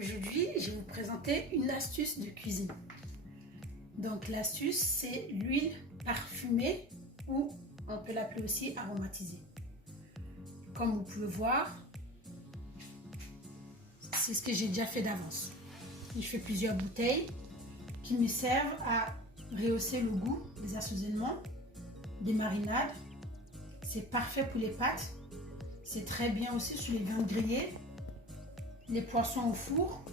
Aujourd'hui, je vais vous présenter une astuce de cuisine. Donc l'astuce, c'est l'huile parfumée ou on peut l'appeler aussi aromatisée. Comme vous pouvez voir, c'est ce que j'ai déjà fait d'avance. Je fais plusieurs bouteilles qui me servent à rehausser le goût des assaisonnements, des marinades. C'est parfait pour les pâtes. C'est très bien aussi sur les viandes grillées, les poissons au four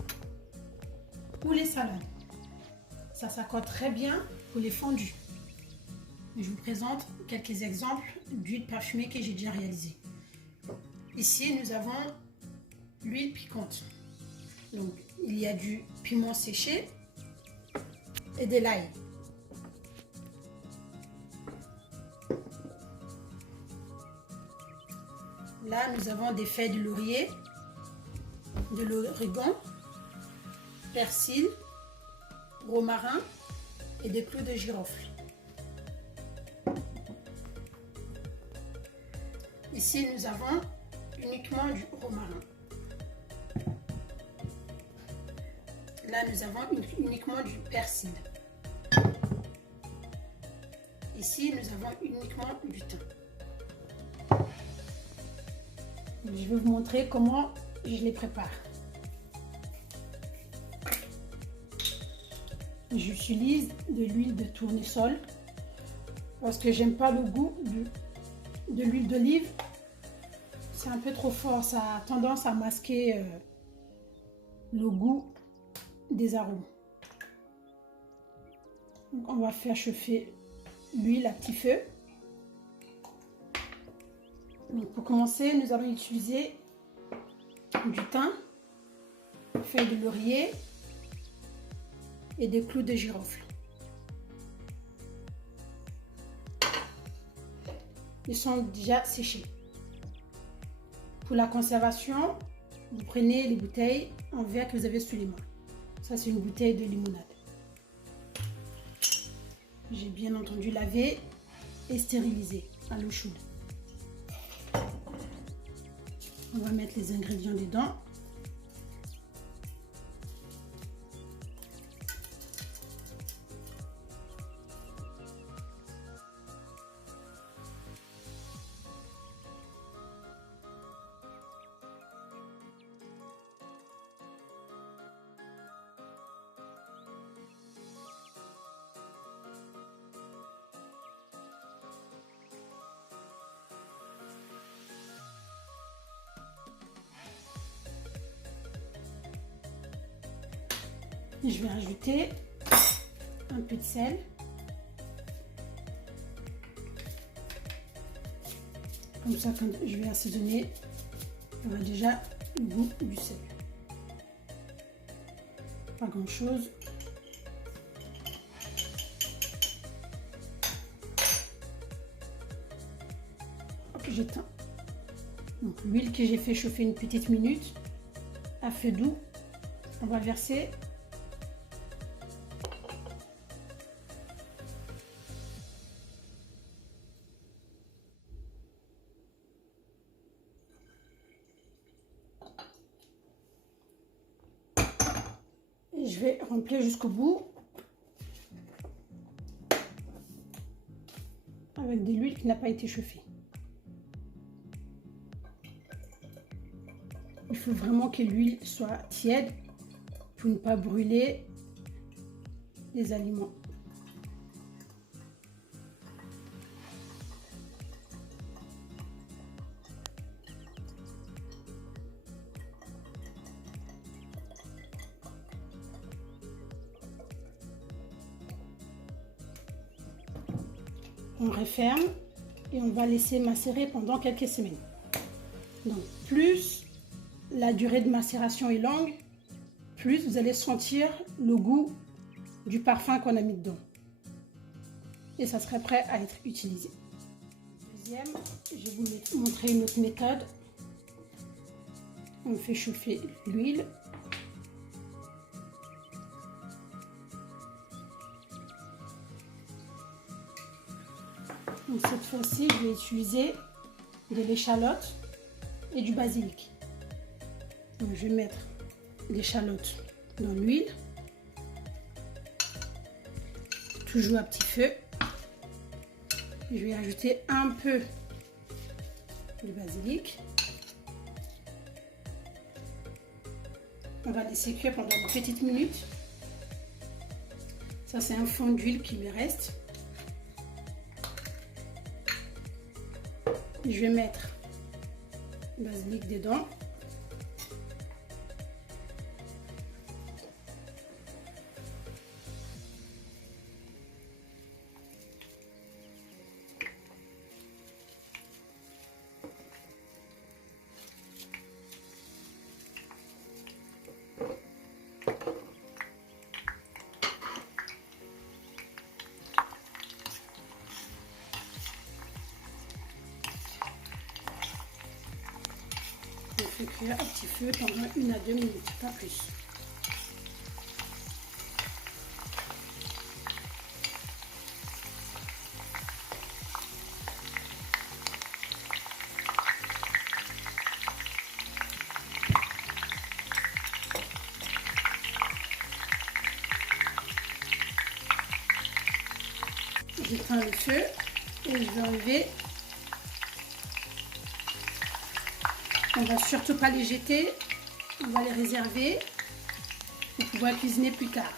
ou les salades. Ça s'accorde très bien pour les fondus. Je vous présente quelques exemples d'huile parfumée que j'ai déjà réalisées. Ici, nous avons l'huile piquante. Donc, il y a du piment séché et de l'ail. Là, nous avons des feuilles de laurier, de l'origan, persil, romarin et des clous de girofle. Ici, nous avons uniquement du romarin. Là, nous avons uniquement du persil. Ici, nous avons uniquement du thym. Je vais vous montrer comment je les prépare. J'utilise de l'huile de tournesol parce que j'aime pas le goût de l'huile d'olive. C'est un peu trop fort, ça a tendance à masquer le goût des arômes. Donc on va faire chauffer l'huile à petit feu. Donc pour commencer, nous allons utiliser du thym, feuilles de laurier et des clous de girofle. Ils sont déjà séchés. Pour la conservation, vous prenez les bouteilles en verre que vous avez sous les mains. Ça, c'est une bouteille de limonade. J'ai bien entendu lavé et stérilisé à l'eau chaude. On va mettre les ingrédients dedans. Je vais rajouter un peu de sel. Comme ça, quand je vais assaisonner, il y aura déjà le goût du sel. Pas grand chose. J'éteins. Donc l'huile que j'ai fait chauffer une petite minute à feu doux, on va verser. Je vais remplir jusqu'au bout avec de l'huile qui n'a pas été chauffée. Il faut vraiment que l'huile soit tiède pour ne pas brûler les aliments. On referme et on va laisser macérer pendant quelques semaines. Donc plus la durée de macération est longue, plus vous allez sentir le goût du parfum qu'on a mis dedans. Et ça serait prêt à être utilisé. Deuxième, je vais vous montrer une autre méthode. On fait chauffer l'huile. Donc cette fois-ci, je vais utiliser de l'échalote et du basilic. Donc je vais mettre l'échalote dans l'huile. Toujours à petit feu. Je vais ajouter un peu de basilic. On va laisser cuire pendant une petite minute. Ça, c'est un fond d'huile qui me reste. Je vais mettre le basilic dedans. Je fais cuire à petit feu pendant 1 à 2 minutes, pas plus. J'éteins le feu et je vais enlever. On va surtout pas les jeter, on va les réserver pour pouvoir cuisiner plus tard.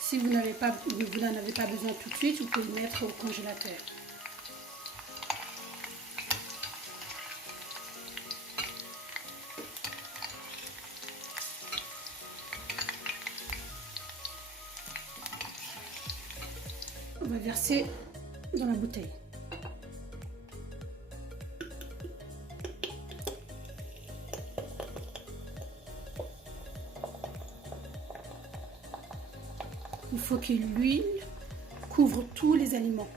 Si vous n'en avez pas besoin tout de suite, vous pouvez le mettre au congélateur. On va verser dans la bouteille. Il faut que l'huile couvre tous les aliments.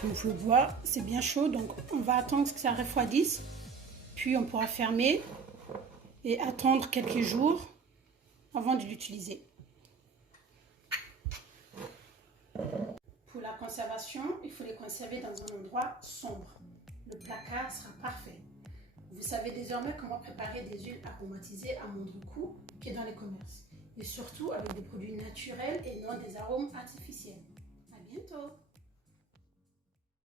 Comme vous le voyez, c'est bien chaud, donc on va attendre que ça refroidisse. Puis on pourra fermer et attendre quelques jours avant de l'utiliser. Pour la conservation, il faut les conserver dans un endroit sombre. Le placard sera parfait. Vous savez désormais comment préparer des huiles aromatisées à moindre coût qui est dans les commerces. Et surtout avec des produits naturels et non des arômes artificiels. À bientôt!